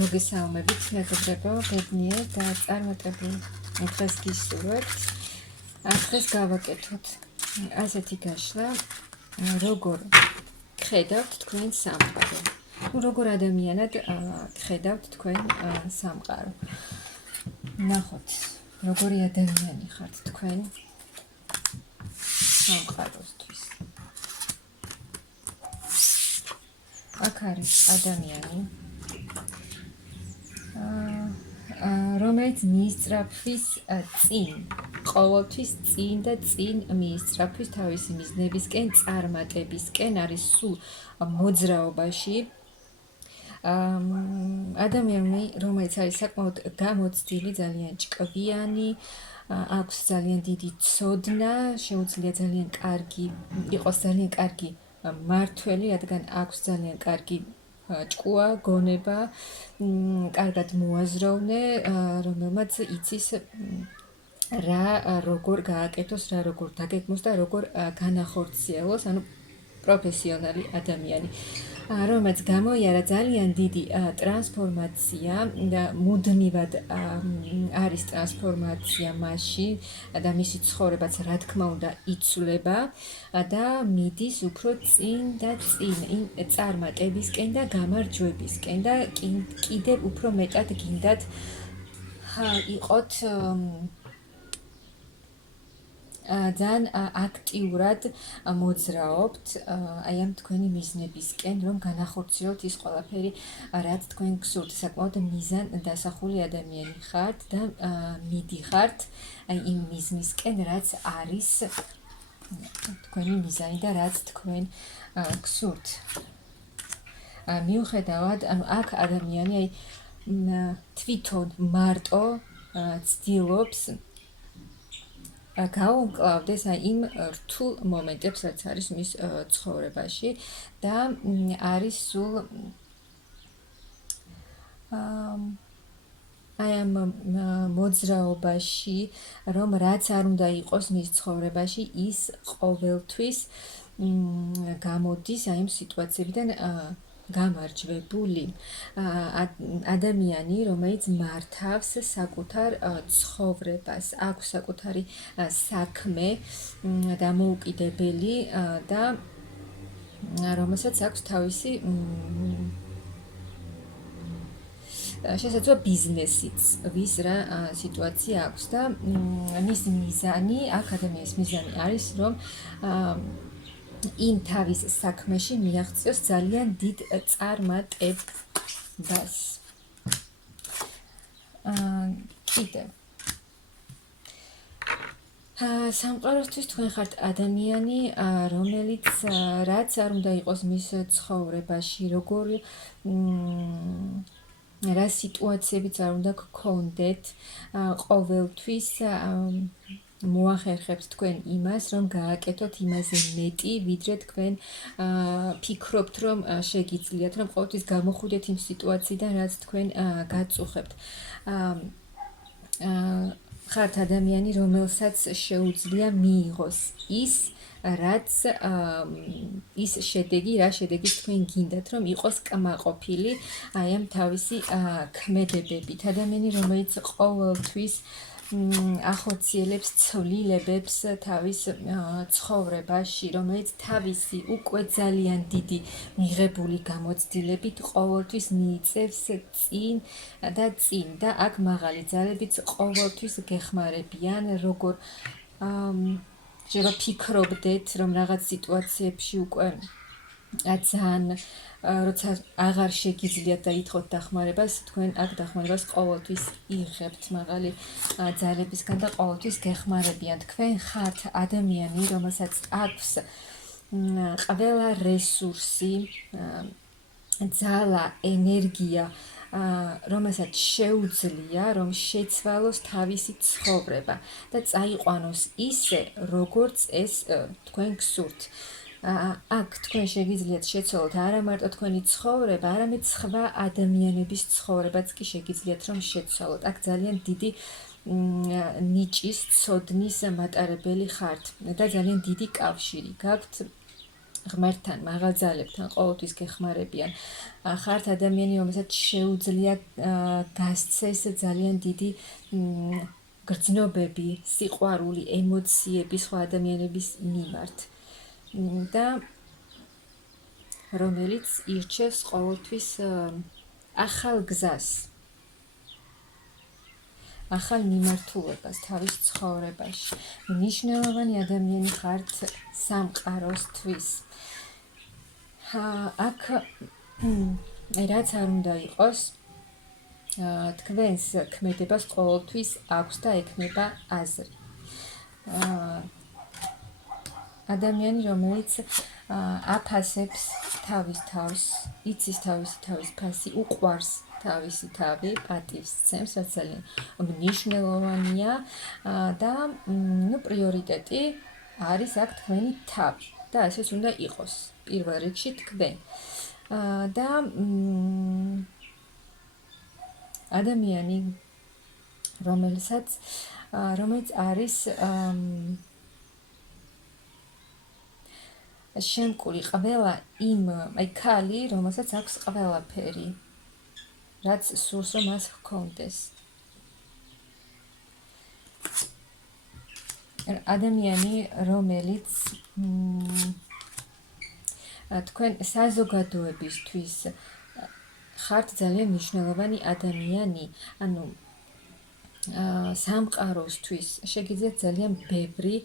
მოგესალმებით, მეგობრებო, ბედნიერ და წარმატებულ დღეს გისურვებთ. დღეს გავაკეთოთ ასეთი გაშლა, როგორ ხედავთ თქვენ სამყარო. როგორ ადამიანად ხედავთ თქვენ სამყარო. ნახოთ, როგორი ადამიანი ხართ თქვენ სამყაროსთვის. აქ არის ადამიანი, რომელიც მიისწრაფვის წინ, ყოველთვის წინ და წინ მიისწრაფვის თავისი მიზნებისკენ, წარმატებისკენ, არის სულ მოძრაობაში. ადამიანი, რომელიც არის საკმაოდ გამოცდილი, ძალიან ჭკვიანი, აქვს ძალიან დიდი ცოდნა, შეუძლია ძალიან კარგი იყოს ძალიან კარგი მმართველი, რადგან აქვს ძალიან კარგი ჭკუა, გონება, კარგად მოაზროვნე, რომელმაც იცის რა როგორ გააკეთოს, რა როგორ დაგეგმოს და როგორ განახორციელოს, ანუ პროფესიონალი ადამიანი, რომელმაც გამოიარა ძალიან დიდი ტრანსფორმაცია და მუდმივად არის ტრანსფორმაცია მასში და მისი ცხოვრებაც რა თქმა უნდა იცვლება და მიდის უფრო წინ და წინ იმ წარმატებისკენ და გამარჯვებისკენ და კიდევ უფრო მეტად გინდათ იყოთ ძალიან აქტიურად მოძრაობთ აი ამ თქვენი მიზნებისკენ, რომ განახორციელოთ ის ყველაფერი, რაც თქვენ გსურთ. საკმაოდ მიზან დასახული ადამიანი ხართ და მიდიხართ აი იმ მიზნისკენ, რაც არის თქვენი მიზანი და რაც თქვენ გსურთ. მიუხედავად, ანუ აქ ადამიანი აი თვითონ მარტო ცდილობს გაუმკლავდეს იმ რთულ მომენტებს, რაც არის მის ცხოვრებაში და არის სულ აი ამ მოძრაობაში, რომ რაც არ უნდა იყოს მის ცხოვრებაში, ის ყოველთვის გამოდის აი ამ სიტუაციებიდან გამარჯვებული. ადამიანი, რომელიც მართავს საკუთარ ცხოვრებას, აქვს საკუთარი საქმე, დამოუკიდებელი და რომელსაც აქვს თავისი შესაძლოა ბიზნესიც, ვის რა სიტუაცია აქვს და მისი მიზანი, აქ ადამიანის მიზანი არის, რომ იმ თავის საქმეში მიაღწიოს ძალიან დიდ წარმატებას. კიდევ სამყაროსთვის თქვენ ხართ ადამიანი, რომელიც რაც არ უნდა იყოს მის ცხოვრებაში, როგორი რა სიტუაციებიც არ უნდა გქონდეთ, ყოველთვის მოახერხებთ თქვენ იმას, რომ გააკეთოთ იმაზე მეტი, ვიდრე თქვენ ფიქრობთ, რომ შეგიძლიათ, რომ ყოველთვის გამოხვიდეთ იმ სიტუაციიდან, რაც თქვენ გაწუხებთ. ხართ ადამიანი, რომელსაც შეუძლია მიიღოს ის, რაც ის შედეგი, რა შედეგის თქვენ გინდათ, რომ იყოს კმაყოფილი აი ამ თავისი ქმედებებით. ადამიანი, რომელიც ყოველთვის ახორციელებს ცვლილებებს თავის ცხოვრებაში, რომელიც თავისი უკვე ძალიან დიდი მიღებული გამოცდილებით ყოველთვის მიიწევს წინ და წინ და აქ მაღალი ძალებიც ყოველთვის გეხმარებიან, როგორ შეიძლება ფიქრობდეთ, რომ რაღაც სიტუაციებში უკვე ძალიან როცა აღარ შეგიძლიათ და ითხოვთ დახმარებას, თქვენ აქ დახმარებას ყოველთვის იღებთ მაღალი ძალებისგან და ყოველთვის გეხმარებიან. თქვენ ხართ ადამიანი, რომელსაც აქვს ყველა რესურსი, ძალა, ენერგია, რომელსაც შეუძლია, რომ შეცვალოს თავისი ცხოვრება და წაიყვანოს ისე, როგორც ეს თქვენ გსურთ. აქ თქვენ შეგიძლიათ შეცვალოთ არა მარტო თქვენი ცხოვრება, არამედ სხვა ადამიანების ცხოვრებაც კი შეგიძლიათ რომ შეცვალოთ. აქ ძალიან დიდი ნიჭის, ცოდნის მატარებელი ხართ და ძალიან დიდი კავშირი გაქვთ ღმერთთან, მაღალძალებთან ყოველთვის გეხმარებიან. ხართ ადამიანი, რომელსაც შეუძლია გასცეს ძალიან დიდი გრძნობები, სიყვარული, ემოციები სხვა ადამიანების მიმართ. და რომელიც ირჩევს ყოველთვის ახალ გზას, ახალ მიმართულებას თავის ცხოვრებაში. მნიშვნელოვანი ადამიანი ხართ სამყაროსთვის. აქ რაც არ უნდა იყოს, თქვენს ქმედებას ყოველთვის აქვს და ექნება აზრი. ადამიანი, რომელიც აფასებს თავის თავს, იცის თავის ფასი, უყვარს თავისი თავი, პატივს სცემს, რაც ძალიან მნიშვნელოვანია და პრიორიტეტი არის აქ თქვენი თავი და ასეც უნდა იყოს პირველ რიგში თქვენ. და ადამიანი, რომელიც არის შემკული ყველა იმ ქალი, რომელსაც აქვს ყველაფერი, რაც სურს რომ მას ჰქონდეს. ადამიანი, რომელიც თქვენ საზოგადოებისთვის ხართ ძალიან მნიშვნელოვანი ადამიანი, ანუ სამყაროსთვის შეგიძლიათ ძალიან ბევრი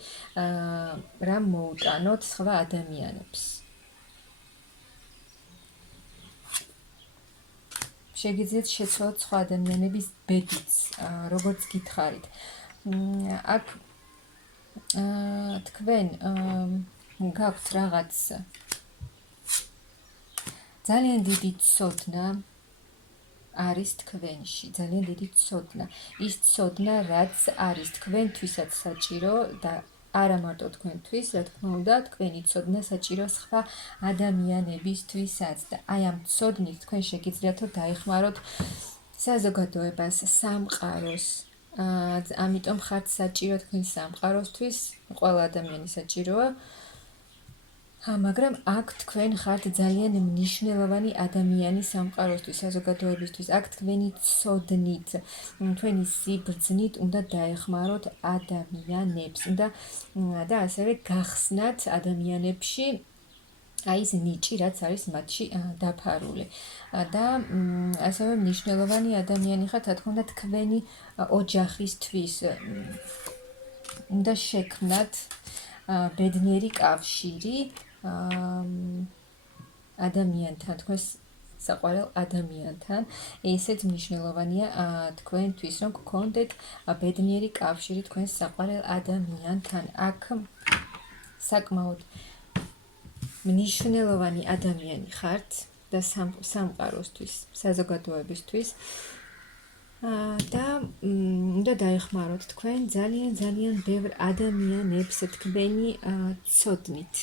რამ მოუტანოთ სხვა ადამიანებს. შეგიძლიათ შეცვალოთ სხვა ადამიანების ბედიც, როგორც გითხარით. აქ თქვენ გაქვთ რაღაც ძალიან დიდი ცოდნა არის თქვენში, ძალიან დიდი ცოდნა. ის ცოდნა, რაც არის თქვენთვისაც საჭირო და არა მარტო თქვენთვის, რა თქმა უნდა, თქვენი ცოდნა საჭირო სხვა ადამიანებისთვისაც და აი ამ ცოდნით თქვენ შეგიძლიათ დაეხმაროთ საზოგადოებას, სამყაროს. ამიტომ ხართ საჭირო თქვენ სამყაროსთვის, ყველა ადამიანი საჭიროა. მაგრამ აქ თქვენ ხართ ძალიან მნიშვნელოვანი ადამიანი სამყაროსთვის, საზოგადოებისთვის. აქ თქვენი ცოდნით, თქვენი სიბრძნით უნდა დაეხმაროთ ადამიანებს და ასევე გახსნათ ადამიანებში აი ეს ნიჭი, რაც არის მათში დაფარული. და ასევე მნიშვნელოვანი ადამიანი ხართ, რა თქმა უნდა, თქვენი ოჯახისთვის. უნდა შექმნათ ბედნიერი კავშირი ადამიანთან, თქვენს საყვარელ ადამიანთან. ესეც მნიშვნელოვანია თქვენთვის, რომ გქონდეთ ბედნიერი კავშირი თქვენს საყვარელ ადამიანთან. აქ საკმაოდ მნიშვნელოვანი ადამიანი ხართ და სამყაროსთვის, საზოგადოებისთვის. და უნდა დაეხმაროთ თქვენ ძალიან ბევრ ადამიანებს თქვენი ცოდნით.